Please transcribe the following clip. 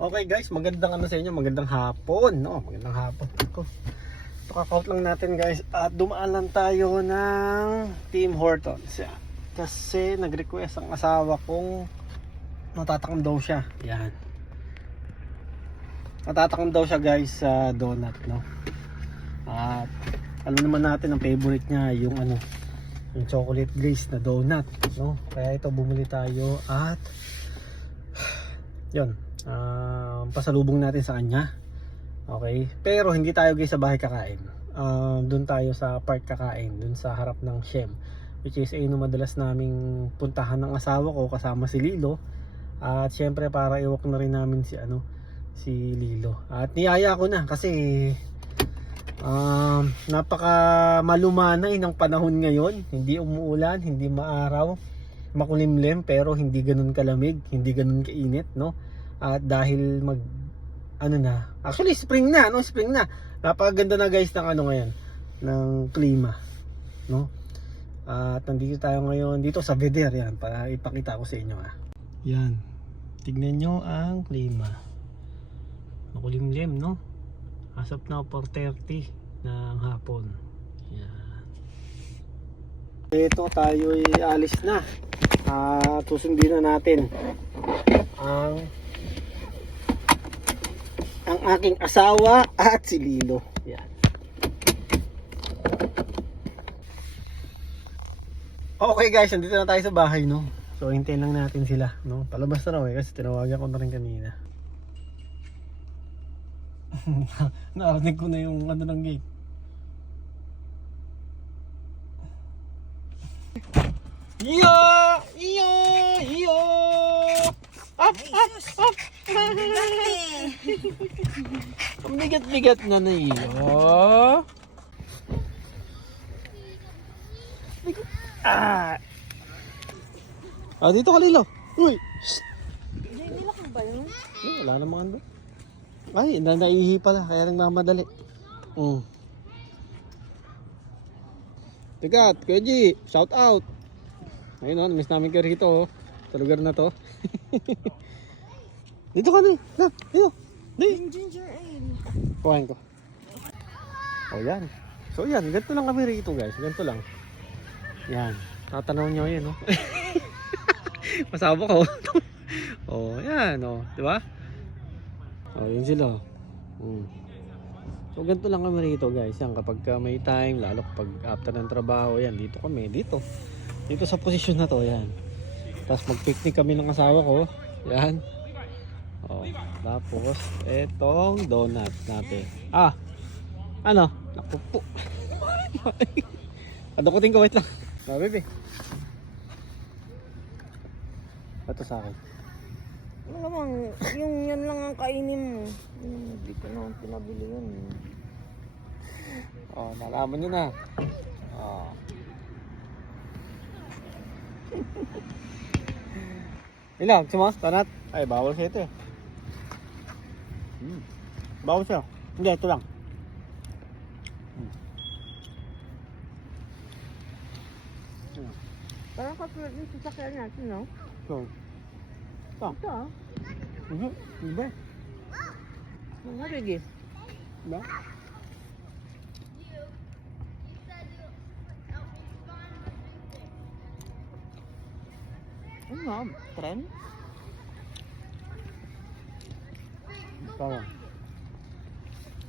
Okay guys, magandang ano sa inyo, magandang hapon, no? Magandang hapon. Ito, kakaut lang natin guys at dumaan lang tayo ng Tim Hortons. Kasi nag-request ang asawa kong natatakam daw siya. Yan. Natatakam daw siya guys sa donut, no? At alam naman natin ang favorite niya yung ano, yung chocolate glaze na donut, no? Kaya ito bumili tayo at yun, pasalubong natin sa kanya. Okay, pero hindi tayo guys sa bahay kakain. Doon tayo sa park kakain, doon sa harap ng Shem, which is ayun madalas naming puntahan ng asawa ko kasama si Lilo. At syempre para iwak na rin namin si ano, si Lilo. At niyaya ko na kasi napaka malumanay ng panahon ngayon. Hindi umuulan, hindi maaraw, makulimlim, pero hindi ganun kalamig, hindi ganun kainit, no? At dahil ano na, actually spring na, no? Spring na. Napakaganda na guys ng ano ngayon, ng klima, no? At nandito tayo ngayon dito sa Veder, yan, para ipakita ko sa inyo Yan. Tignan nyo ang klima. Makulimlim, no? As of now 4:30 ng hapon. Yan. Ito tayo ay alis na. At susundin na natin ang aking asawa at si Lilo. Yan. Okay guys, nandito na tayo sa bahay, no? So hintayin lang natin sila, no? Palabas na raw kasi tinawagan ko na rin kanina. Narinig ko na yung ano ng gate. Iyo! Iyo! Iyo! Up! Up! Up! Ang bigat-bigat na na iyo. Dito ka Lilo. Uy! Hindi lang ba yun? Wala namang ano. Ay, naihi pala, kaya nagmamadali. Tigat, Kuya G, shout out. Ayun miss namin kayo rito sa lugar na to. Dito ka na, dito. Yung ginger ale. Kuhain ko. Yan. So yan, ganito lang kami rito guys, ganito lang. Yan, tatanaw nyo yun, no? Masama ko. Yan, di ba? Yun sila. So ganito lang kami rito guys. Yan, kapag may time, lalo kapag after ng trabaho, yan, dito kami, dito sa posisyon na to, yan. Tapos mag-picnic kami ng asawa ko. Yan. Tapos etong donut natin. Ano? Naku po. Adukutin ko, wait lang. Baby. Ito sa akin. Ano naman, yung yan lang ang kainin mo. Hindi ko na pinabili yun. Nalaman nyo na. Ilang, sumas, tanat. Ay, bawal siya ito Bawal siya. Hindi, ito lang. Parang katulad yung sasakyan natin, no? So, Ito Iba. Mga rigi. Diba? Ano? Tren? Parang.